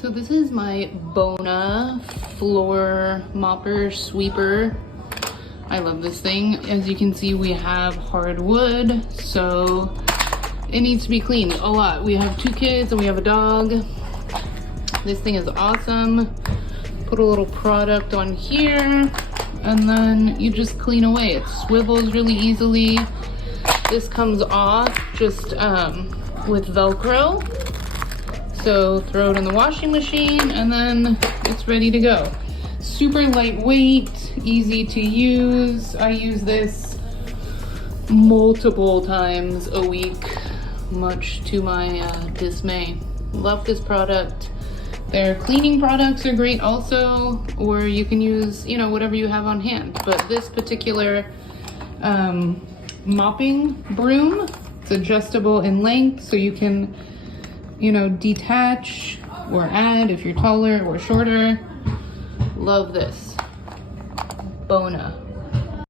So this is my Bona floor mopper sweeper. I love this thing. As you can see, we have hardwood, so it needs to be cleaned a lot. We have 2 kids and we have a dog. This thing is awesome. Put a little product on here and then you just clean away. It swivels really easily. This comes off just with Velcro. So throw it in the washing machine and then it's ready to go. Super lightweight, easy to use. I use this multiple times a week, much to my dismay. Love this product. Their cleaning products are great also, or you can use, you know, whatever you have on hand. But this particular mopping broom, it's adjustable in length, so you can, you know, detach or add if you're taller or shorter. Love this. Bona.